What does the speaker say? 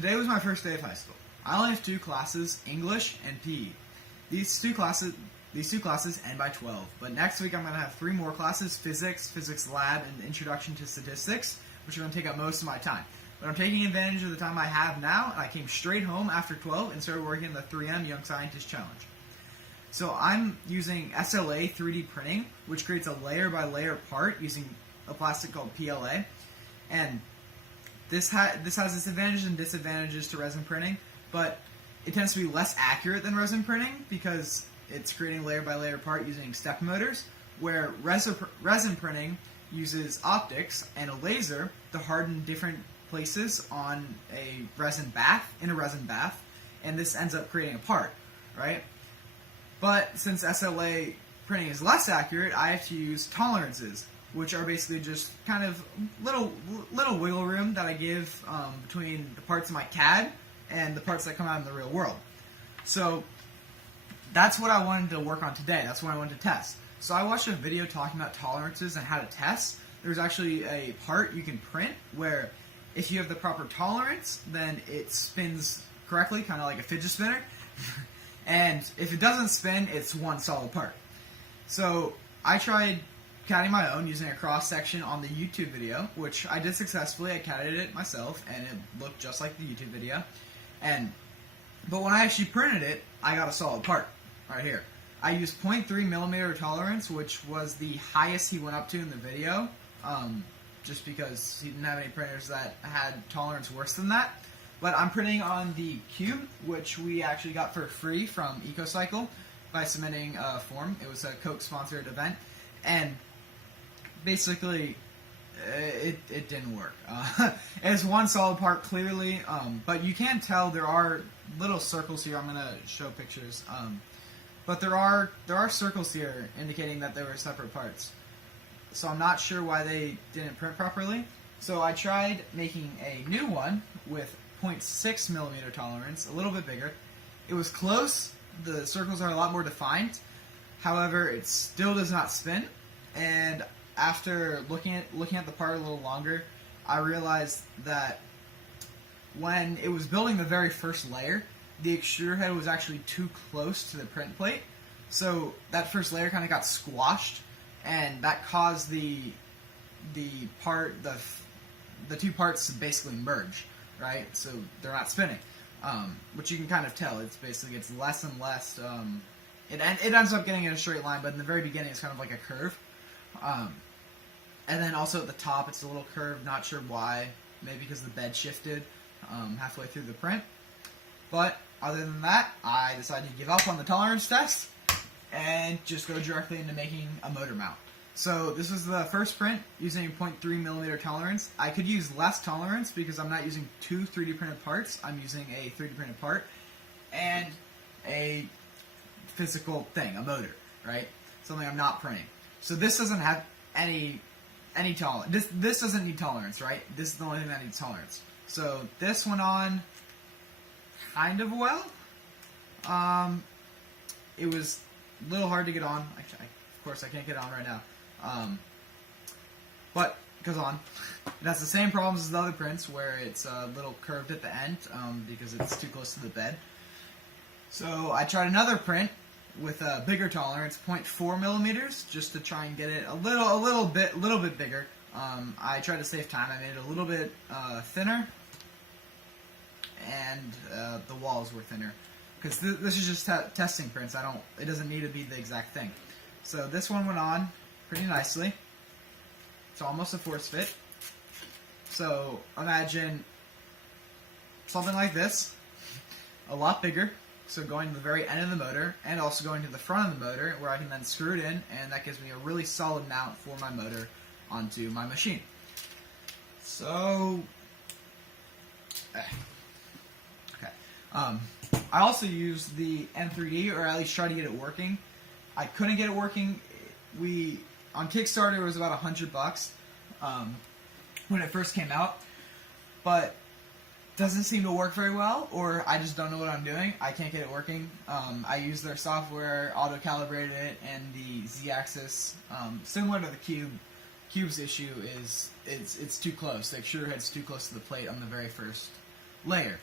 Today was my first day of high school. I only have 2 classes, English and PE. These two classes end by 12, but next week I'm going to have 3 more classes, physics, physics lab, and introduction to statistics, which are going to take up most of my time. But I'm taking advantage of the time I have now, and I came straight home after 12 and started working on the 3M Young Scientist Challenge. So I'm using SLA 3D printing, which creates a layer-by-layer part using a plastic called PLA, and this has its advantages and disadvantages to resin printing, but it tends to be less accurate than resin printing because it's creating a layer-by-layer part using step motors, where resin printing uses optics and a laser to harden different places on a resin bath, and this ends up creating a part, right? But since SLA printing is less accurate, I have to use tolerances, which are basically just kind of little wiggle room that I give between the parts of my CAD and the parts that come out in the real world. So that's what I wanted to work on today. That's what I wanted to test. So I watched a video talking about tolerances and how to test. There's actually a part you can print where if you have the proper tolerance, then it spins correctly, kind of like a fidget spinner. And if it doesn't spin, it's one solid part. So I tried CADing my own using a cross-section on the YouTube video, which I did successfully. I CADed it myself, and it looked just like the YouTube video. But when I actually printed it, I got a solid part right here. I used 0.3mm tolerance, which was the highest he went up to in the video, just because he didn't have any printers that had tolerance worse than that. But I'm printing on the Cube, which we actually got for free from EcoCycle by submitting a form. It was a Coke-sponsored event, and basically, it didn't work. It's one solid part clearly, but you can tell there are little circles here. I'm going to show pictures, but there are circles here indicating that they were separate parts. So I'm not sure why they didn't print properly. So I tried making a new one with 0.6mm tolerance, a little bit bigger. It was close. The circles are a lot more defined. However, it still does not spin. And after looking at the part a little longer, I realized that when it was building the very first layer, the extruder head was actually too close to the print plate. So that first layer kind of got squashed, and that caused the two parts to basically merge, right? So they're not spinning, which you can kind of tell. It's basically gets less and less. It ends up getting in a straight line, but in the very beginning it's kind of like a curve. And then also at the top it's a little curved, not sure why, maybe because the bed shifted halfway through the print. But other than that, I decided to give up on the tolerance test and just go directly into making a motor mount. So this was the first print using 0.3mm tolerance. I could use less tolerance because I'm not using 2 3D printed parts. I'm using a 3D printed part and a physical thing, a motor, right? Something I'm not printing. So this doesn't have any tolerance. This doesn't need tolerance, right? This is the only thing that needs tolerance. So this went on kind of well. It was a little hard to get on. Of course, I can't get on right now. But it goes on. It has the same problems as the other prints, where it's a little curved at the end because it's too close to the bed. So I tried another print with a bigger tolerance, 0.4mm, just to try and get it a little bit bigger. I tried to save time. I made it a little bit thinner, and the walls were thinner because this is just testing prints. It doesn't need to be the exact thing. So this one went on pretty nicely. It's almost a force fit. So imagine something like this, a lot bigger. So going to the very end of the motor, and also going to the front of the motor, where I can then screw it in, and that gives me a really solid mount for my motor onto my machine. So, okay. I also used the M3D, or at least try to get it working. I couldn't get it working. On Kickstarter, it was about $100 when it first came out, but doesn't seem to work very well, or I just don't know what I'm doing. I can't get it working. I use their software, auto-calibrated it, and the Z-axis, similar to the Cube's issue, is it's too close. The extruder head's too close to the plate on the very first layer.